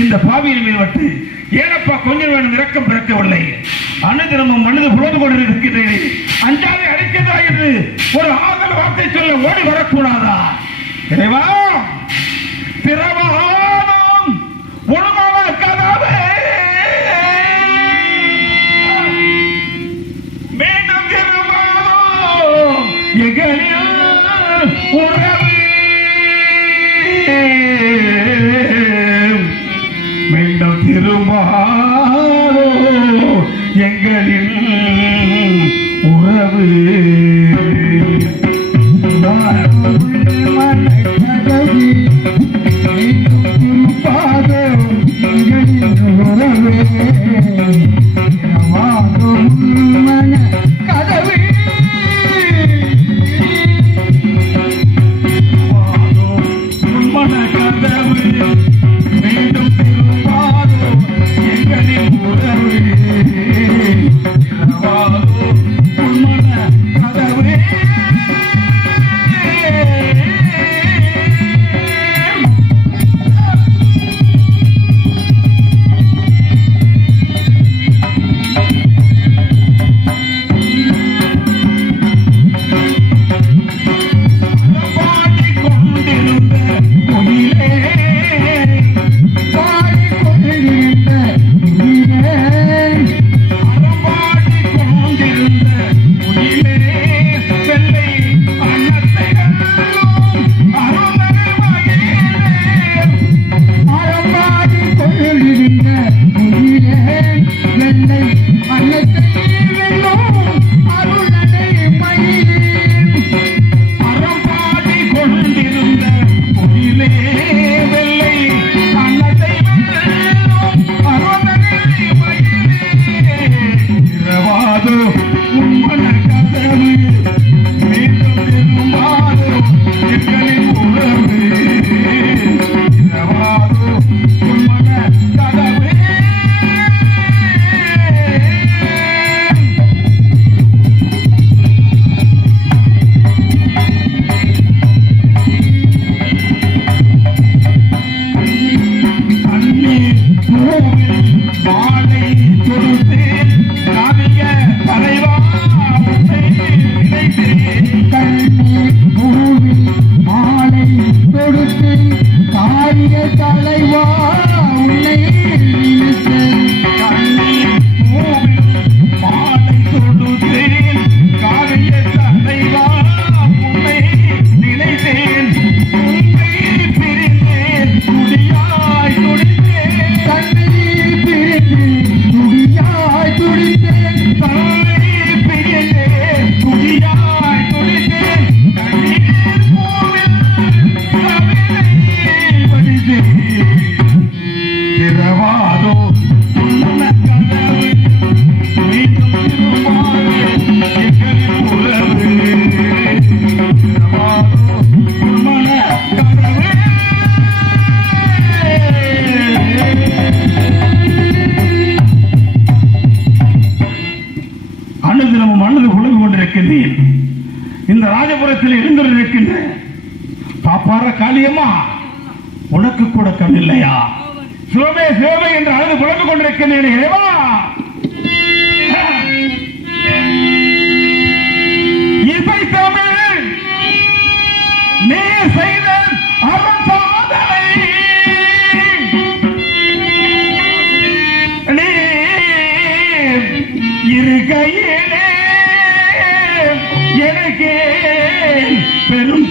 இந்த பாவியின் மீது வட்டு ஏனப்பா கொஞ்சம் வேணும் இரக்கம் பிறக்கவில்லை அனுதினமும் மனித புலந்து கொண்டு இருக்கிறேன் அஞ்சாதை அடிக்கிறதா என்று ஒரு ஆதல் வார்த்தை சொல்ல ஓடி வரக்கூடாதா இறைவா திரவாதம் உணவான கதாவே மீண்டும் திருமாதம் எங்களில் உறவு மீண்டும் திருமாதோ எங்களின் உறவு புலம்புகின்றேன். இந்த ராஜபுரத்தில் எழுந்திருக்கின்ற பாப்பார காளியம்மா, உனக்கு கூட கண் இல்லையா? சிவமே சிவமே என்று அழுது புலம்பிக் கொண்டிருக்கின்றேன். இசை தமிழ் நீ செய்த அருள் சாதனை, நீ இருக்கையிலே எனக்கு பெரும்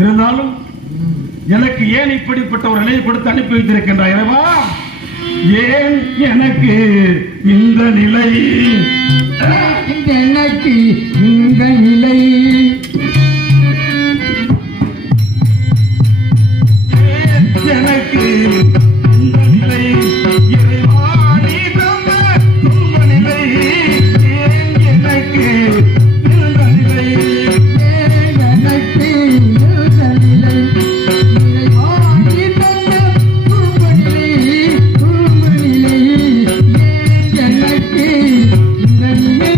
இருந்தாலும் எனக்கு ஏன் இப்படிப்பட்ட ஒரு நிலையை கொடுத்து அனுப்பி வைத்திருக்கின்றாய் இறைவா? ஏன் எனக்கு இந்த நிலை? எனக்கு இந்த நிலை எனக்கு இந்த நிலை இறைவா நீ தந்த துன்ப நிலை. ஏன் எனக்கு இந்த நிலை? எனக்கு இந்த நிலை இறைவா நீ தந்த துன்ப நிலை ஏன் எனக்கு இந்த நிலை?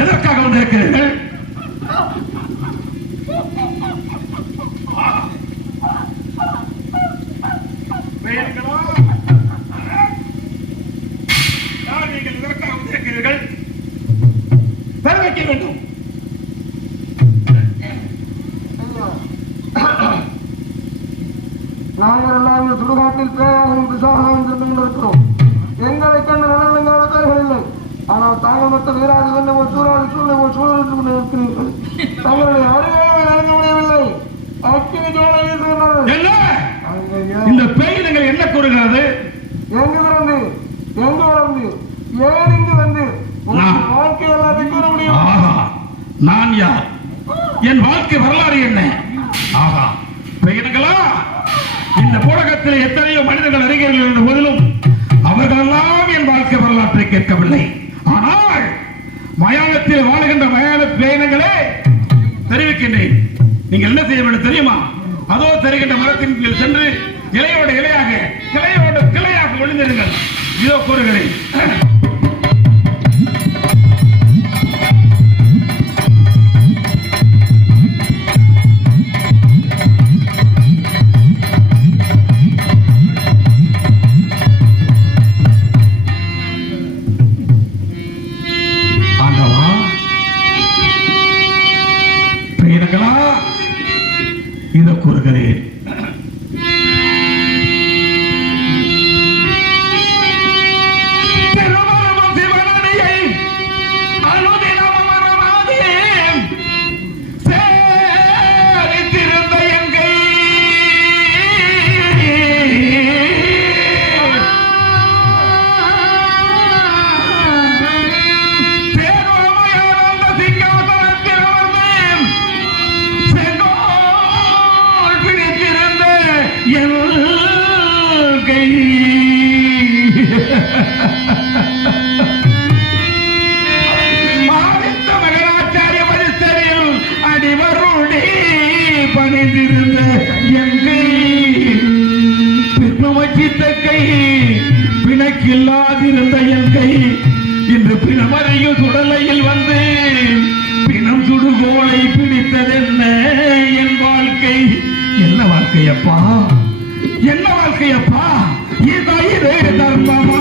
எதற்காக வந்திருக்கிறீர்கள்? நீங்கள் எதற்காக வந்திருக்கிறீர்கள்? தெரிவிக்க வேண்டும். நாங்கள் எல்லாம் சுடுகாட்டில் பேராகவும் விசாரணை இருக்கிறோம். எங்களை கண்ட நலன்கால பேர்கள் இல்லை. ஆனால் தாங்கள் மட்டும் வீராது வந்து ஒரு சூறாடி சூழ்நிலை ஒரு சூழல் கொண்டு இருக்கிறீர்கள். தங்களுடைய அறிவை நெருங்க முடியவில்லை. அக்கினி ஜோலை இந்த பெயினங்கள் என்ன கூறுகிறது? எங்கு பிறந்து எங்கு வளர்ந்து ஏன் இங்கு வந்து வாழ்க்கை எல்லாத்தையும் கூற முடியும். நான் யார்? என் வாழ்க்கை வரலாறு என்ன? ஆஹா பெயினங்களா, இந்த உலகத்தில் எத்தனையோ மனிதர்கள் அறிஞர்கள் இருந்த போதிலும் அவர்களெல்லாம் என் வாழ்க்கை வரலாற்றை கேட்கவில்லை. ஆனால் மயானத்தில் வாழ்கின்ற மயான பேயினங்களே தெரிவிக்கின்றேன். நீங்கள் என்ன செய்ய வேண்டும் தெரியுமா? அதோ தெரிகின்ற மரத்தின் கீழ் சென்று இலையோட இலையாக கிளையோட கிளையாக விழுந்திருங்கள். இதோ கூறுகிறேன். இதை கூறுகிறேன். மகனாச்சாரிய பரிசரில் அடிவருடி பணிந்திருந்த எங்கை பின்னமச்சித்த கை பிணக்கில்லாதிருந்த எங்கை இன்று பிணமறையும் சுடலையில் வந்து பிணம் சுடுகோளை பிடித்ததென்ன என்ப வாழ்க்கை என்ன வாழ்க்கையப்பா, என்ன வாழ்க்கையப்பா? இதே தர்மமா,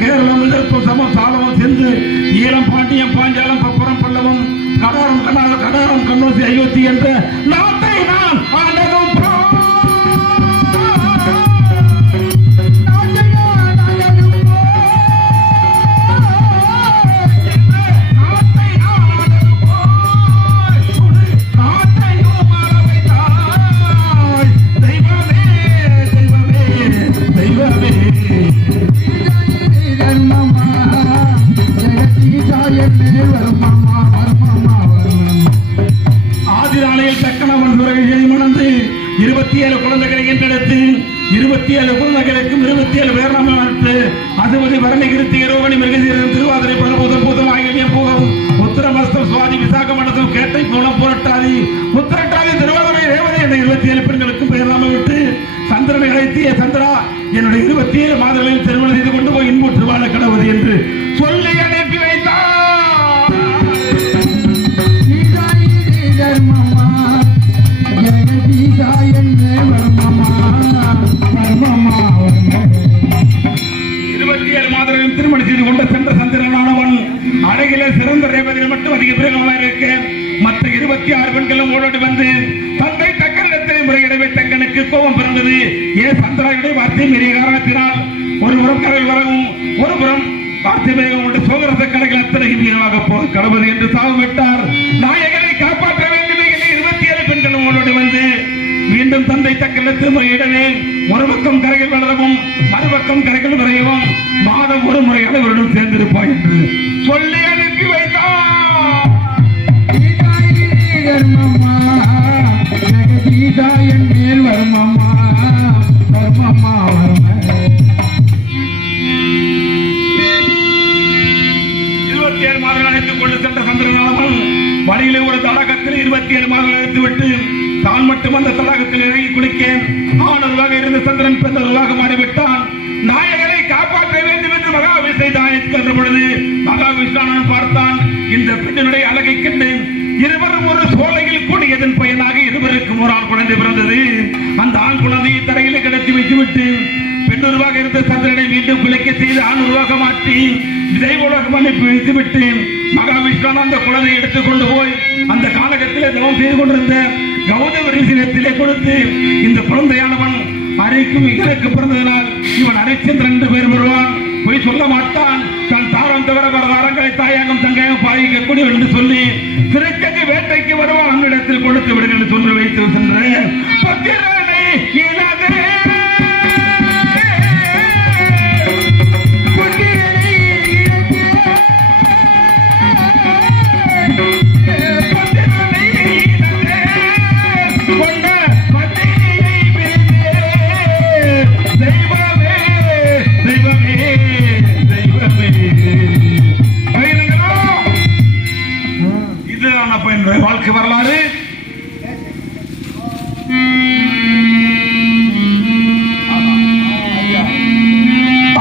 கேரளம் இதற்கும் சமம் சாலமும் சென்று ஈழம் பாண்டியம் பாஞ்சாலம் பப்புறம் பல்லவம் கடாரம் கடாரம் கண்ணோசி அயோத்தி என்ற நாட்டை நான் ஆண்டதும் ஆதிராலையில் தக்கணவன் துறையை மணந்து 27 குழந்தைகளை என்றெடுத்து 27 குழந்தைகளுக்கும் 27 பேரணம் நடத்து அதுவதி வரணி கிருத்தி ரோகணி மிருகசீரன் திருவாதிரை பரபூதம் பூதம் ஆகிய போகும் உத்தரமஸ்தம் சுவாதி விசாக மண்டலம் கேட்டை கோலம் புரட்டாதி உத்தரட்டாதி திருவாதிரை ரேவதி என்ற 27 பெண்களுக்கும் பேரணம் விட்டு சந்திரனை அழைத்திய சந்திரா என்னுடைய 27 மாதங்களில் திருமணம் செய்து கொண்டு போய் இன்புற்று வாழ கடவுது என்று சொல்லி அனுப்பி வைத்தார். திருமணம் செய்து கொண்ட சென்ற சந்திரனானவன் அழகிலே சிறந்த ரேவதியில் மட்டும் அதிக பிறகு இருக்க மற்ற 26 பெண்களும் ஓடோடி வந்து தந்தை தக்கனிடத்தை முறையிடவே தக்கனுக்கு கோபம் பிறந்தது. ஏன் சந்திராவுடைய வார்த்தை மீறிய காரணத்தினால் ஒரு புறம் கடல் வரவும் ஒரு புறம் வார்த்தை மேகம் கொண்டு சோகரச கடைகள் அத்தனை வீரமாக போக கடவுள் என்று சாவு விட்டார். நாயகனை காப்பாற்ற வேண்டும் என்று 27 பெண்களும் ஓடோடி வந்து மீண்டும் தந்தை தக்கனிடத்தை முறையிடவே ஒரு பக்கம் கரைகள் வளரவும் மறுபக்கம் கரைகள் விரையவும் மாதம் ஒரு முறை அவருடன் சேர்ந்திருப்பாய் என்று சொல்லி அனுப்பி வைத்தார். மேல் வருமம்மா வருமம்மா வரும 27 மாதங்கள் அழைத்துக் கொண்டு சென்ற சந்திரனானவன் வழியிலே ஒரு தடாகத்தில் 27 மாதங்கள் அழைத்து விட்டு தான் மட்டும் அந்த தடாகத்தில் இறங்கி குளிக்க ஆணவராக இருந்த சந்திரன் பெண்ணவர்களாக மாறிவிட்டான். நாயகனை காப்பாற்ற வேண்டும் என்று மகாவிஷ்ணு சென்ற பொழுது மகாவிஷ்ணு பார்த்தான். இந்த பெண்ணினுடைய அழகை கண்டு இருவரும் ஒரு சோலையில் கூடியதன் பயனாக இருவருக்கும் ஒரு ஆண் குழந்தை பிறந்தது. அந்த ஆண் குழந்தையை தரையில் கிடத்தி வைத்துவிட்டு பெண்ணுருவாக இருந்த சந்திரனை மீண்டும் குளிக்க செய்து ஆண் உருவாக மாற்றி தெய்வலோகம் அனுப்பி வைத்துவிட்டு மகாவிஷ்ணு அந்த குழந்தையை எடுத்துக் கொண்டு போய் அந்த காலகத்திலே தவம் செய்து கொண்டிருந்த கௌதம ரிஷியிடத்திலே கொடுத்து இந்த குழந்தையானவன் அரைக்கும் இகருக்கு பிறந்ததனால் இவன் அரைச்சந்திரன் என்று பெயர் பெறுவான். போய் சொல்ல மாட்டான். தன் தாரம் தவிர வர வாரங்களை தாயாகம் தங்காயம் பாதிக்கக்கூடிய என்று சொல்லி திருச்செங்கி வேட்டைக்கு வருவான். அன்னிடத்தில் கொடுத்து விடுங்கள் என்று சொல்லி வைத்து சென்றேன். வாழ்க்கை வரலாறு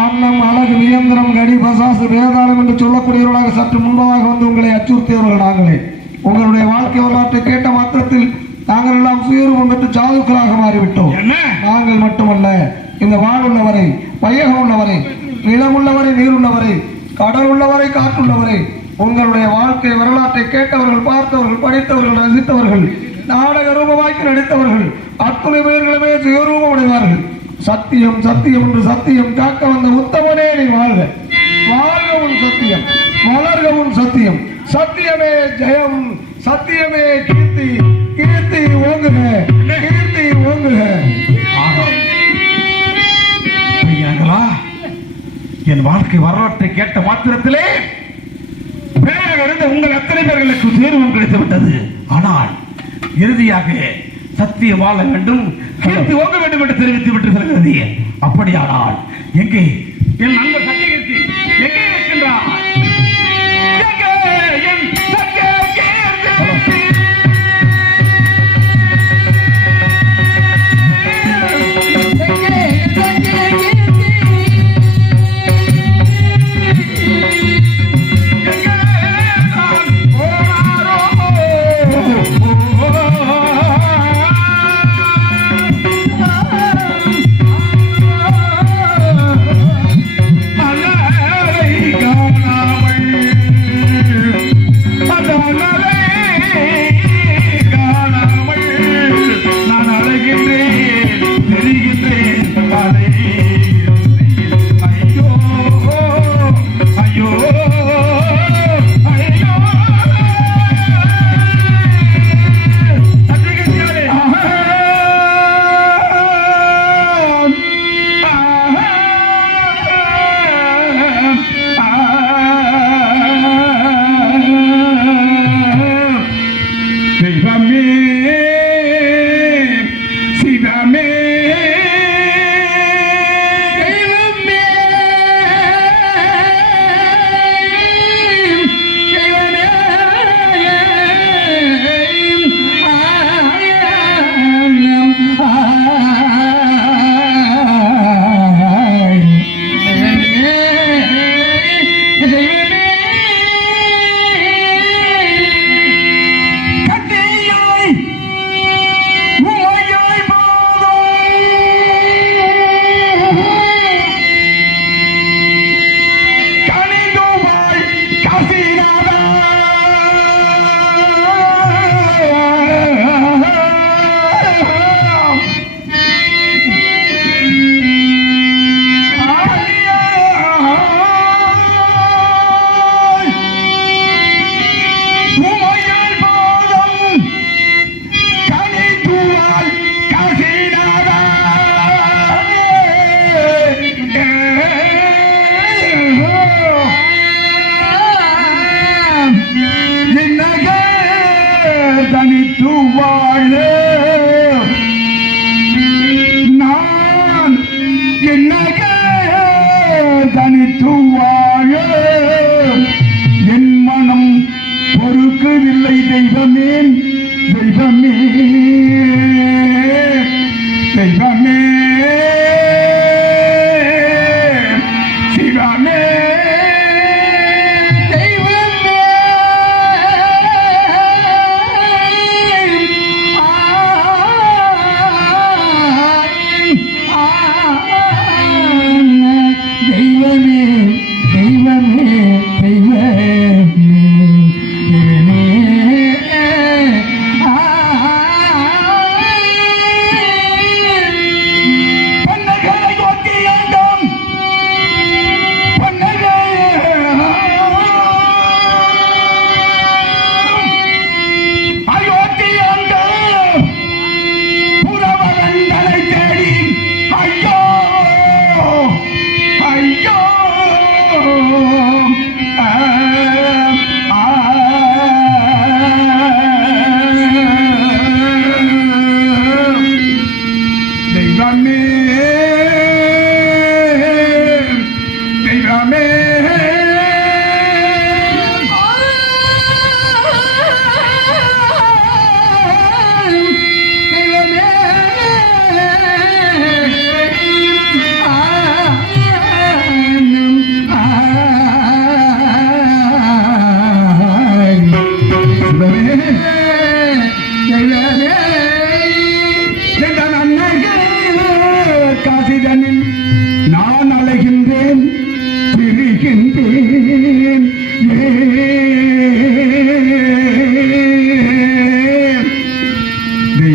அன்னம் அழகு நியந்திரம் கடி பசாசு வேதாளம் என்று சொல்லக்கூடியவர்களாக சற்று முன்பாக வந்து உங்களை அச்சுறுத்தியவர்கள் நாங்களே. உங்களுடைய வாழ்க்கை வரலாற்றை கேட்ட மாத்திரத்தில் நாங்கள் எல்லாம் சுயரூபம் பெற்று சாதுக்களாக மாறிவிட்டோம். நாங்கள் மட்டுமல்ல, இந்த வாழ்வுள்ளவரை வையகம் உள்ளவரை நிலம் உள்ளவரை நீர் உள்ளவரை கடல் உள்ளவரை காற்றுள்ளவரை உங்களுடைய வாழ்க்கை வரலாற்றை கேட்டவர்கள், பார்த்தவர்கள், படித்தவர்கள், ரசித்தவர்கள், நாடக ரூபமாக்கி நடித்தவர்கள் அத்துணை பேர்களுமே சுயரூபம் அடைவார்கள். சத்தியம் சத்தியம் என்று சத்தியம் காக்க வந்த உத்தமனே நீ வாழ்க. வாழ்க உன் சத்தியம், வளர்க உன் சத்தியம். சத்தியமே ஜெயம், சத்தியமே கீர்த்தி, கீர்த்தி ஓங்குக, கீர்த்தி ஓங்குக. ஐயாங்களா, என் வாழ்க்கை வரலாற்றை கேட்ட மாத்திரத்திலே பேராக இருந்த உங்கள் அத்தனை பேர்களுக்கு தேர்வும் கிடைத்து விட்டது. ஆனால் இறுதியாக சத்தியம் வாழ வேண்டும், கீர்த்தி ஓங்க வேண்டும் என்று தெரிவித்து விட்டு செல்கிறது. அப்படியானால் எங்கே என் நண்பர் சத்தியகீர்த்தி எங்கே இருக்கின்றார்?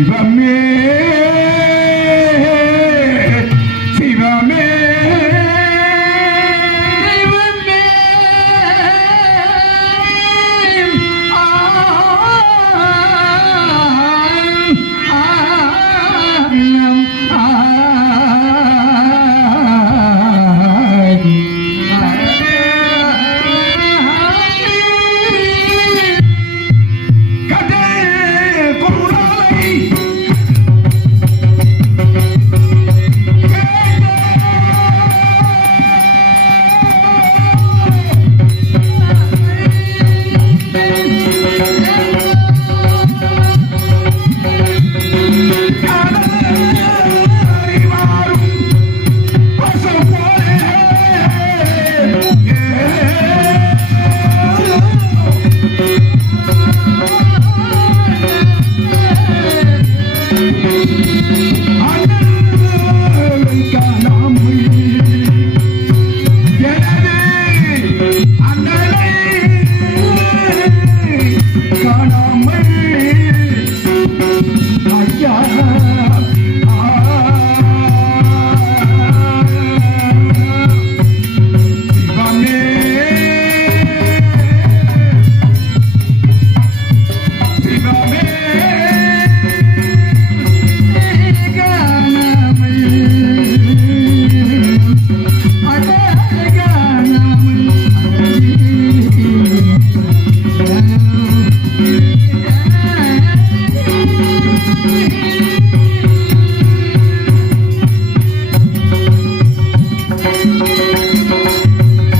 சுவாமி